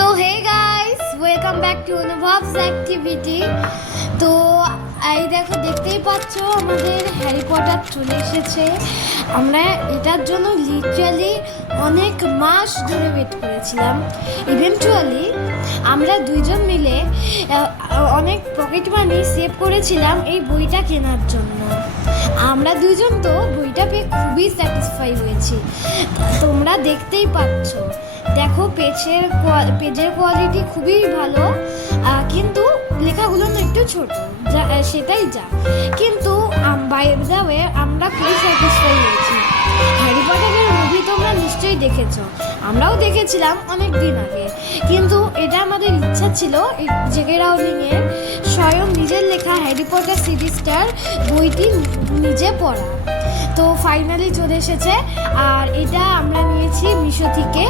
So hey guys, welcome back to অনুভবস activity. তো এই দেখো, দেখতেই পাচ্ছ আমাদের হ্যারি পটার চলে এসেছে। আমরা এটার জন্য লিটারালি অনেক মাস ধরে ওয়েট করেছিলাম। ইভেন্চুয়ালি আমরা দুইজন মিলে অনেক পকেট মানি সেভ করেছিলাম এই বইটা কেনার জন্য। আমরা দুজন তো বইটা পেয়ে খুবই স্যাটিসফাই হয়েছি। তোমরা দেখতেই পাচ্ছ, দেখো পেজের কোয়ালিটি খুবই ভালো, কিন্তু লেখাগুলো না একটু ছোট, সেটাই যা। কিন্তু বাই দ্য ওয়ে আমরা খুবই স্যাটিসফাই হয়েছি। হ্যারি পটারের মুভি তোমরা নিশ্চয়ই দেখেছো, আমরাও দেখেছিলাম অনেক দিন আগে, কিন্তু এটা আমাদের ইচ্ছা ছিল জেকে রাউলিংয়ের স্বয়ং নিজের লেখা হ্যারি পটার সিরিজটার বইটি নিজে পড়া। তো ফাইনালি চলে এসেছে, আর এটা আমরা নিয়েছি মিশো থেকে।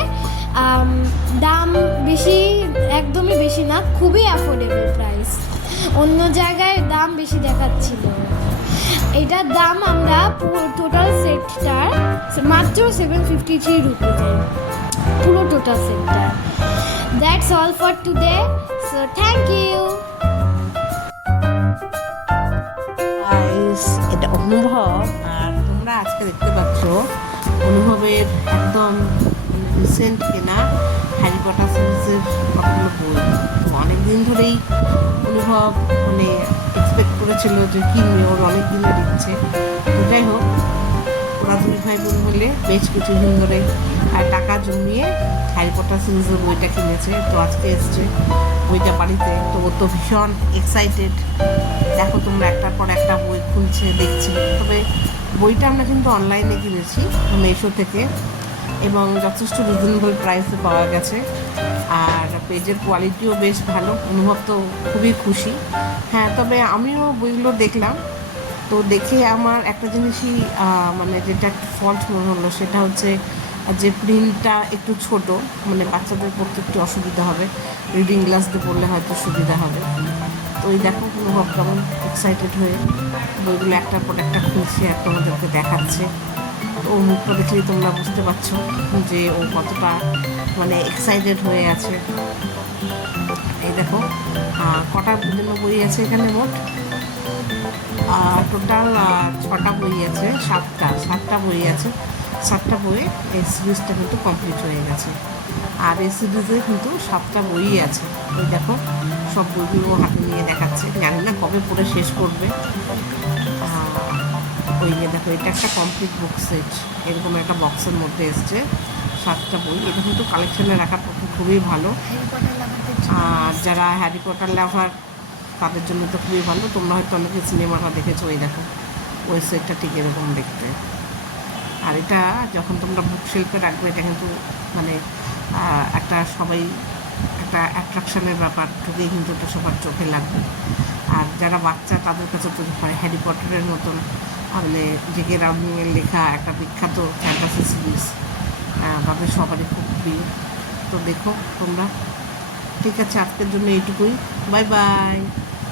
দাম বেশি, একদমই বেশি না, খুবই অ্যাফোর্ডেবল প্রাইস। অন্য জায়গায় দাম বেশি দেখাচ্ছিল। এটার দাম আমরা টোটাল সেটটার মাত্র 753 রুপিজে, পুরো টোটাল সেটটা। That's all for today, so thank you. এটা অনুভব, আর তোমরা আজকে দেখতে পাচ্ছ অনুভবের একদম রিসেন্ট কেনা হ্যারি পটার সিরিজের কতগুলো বই। তো অনেক দিন ধরেই অনুভব এক্সপেক্ট করেছিল যে কিনবে, ওর অনেক দিনের ইচ্ছে। তো যাই হোক, ওরা দুই ভাই বোন মিলে বেশ কিছুদিন ধরে টাকা জমিয়ে হ্যারি পটার সিরিজের বইটা কিনেছে। তো আজকে এসছে বইটা বাড়িতে, তো ও তো ভীষণ এক্সাইটেড। দেখো তোমরা একটার পর একটা বই খুলছে, দেখছে। তবে বইটা আমরা কিন্তু অনলাইনে কিনেছি মিশো থেকে, এবং যথেষ্ট রিজনেবল প্রাইসে পাওয়া গেছে। আর পেজের কোয়ালিটিও বেশ ভালো। অনুভব তো খুবই খুশি। হ্যাঁ, তবে আমিও বইগুলো দেখলাম, তো দেখে আমার একটা জিনিসই যেটা একটু ফল্ট মনে হলো, সেটা হচ্ছে যে প্রিন্টটা একটু ছোট, বাচ্চাদের পড়তে একটু অসুবিধা হবে, রিডিং গ্লাস দিয়ে পড়লে হয়তো সুবিধা হবে। তো ওই দেখো অনুভব কেমন এক্সাইটেড হয়ে বইগুলো একটার পর একটা খুলছে আর তোমাদেরকে দেখাচ্ছে। ও মুখটা দেখলেই তোমরা বুঝতে পারছো যে ও কতটা এক্সাইটেড হয়ে আছে। এই দেখো কটা জন্য বই আছে এখানে, মোট টোটাল 6টা বই আছে, সাতটা বই আছে। 7টা বইয়ে এই সিরিজটা কিন্তু কমপ্লিট হয়ে গেছে। আর এই সিরিজে কিন্তু 7টা বই আছে। ওই দেখো সব বইগুলো হাতে নিয়ে দেখাচ্ছে, জানি না কবে পড়ে শেষ করবে। ওই যে দেখো, এটা একটা কমপ্লিট বুক সেট, এরকম একটা বক্সের মধ্যে এসছে 7টা বই। এটা কিন্তু কালেকশনে রাখার পক্ষে খুবই ভালো। আর যারা হ্যারি পটার লাভার তাদের জন্য তো খুবই ভালো। তোমরা হয়তো অনেকে সিনেমাটা দেখেছো। ওই দেখো ওই সেটটা ঠিক এরকম দেখতে। আর এটা যখন তোমরা বুক শেলফে রাখবে, এটা কিন্তু একটা সবাই একটা অ্যাট্রাকশনের ব্যাপার, ঢুকেই কিন্তু এটা সবার চোখে লাগবে। আর যারা বাচ্চা, তাদের কাছে তো হ্যারি পটারের মতন জেকে রাউলিংয়ের লেখা একটা বিখ্যাত ফ্যান্টাসি সিরিজ, তাদের সবারই খুব প্রিয়। তো দেখো তোমরা। ঠিক আছে, আজকের জন্য এইটুকুই। Bye bye.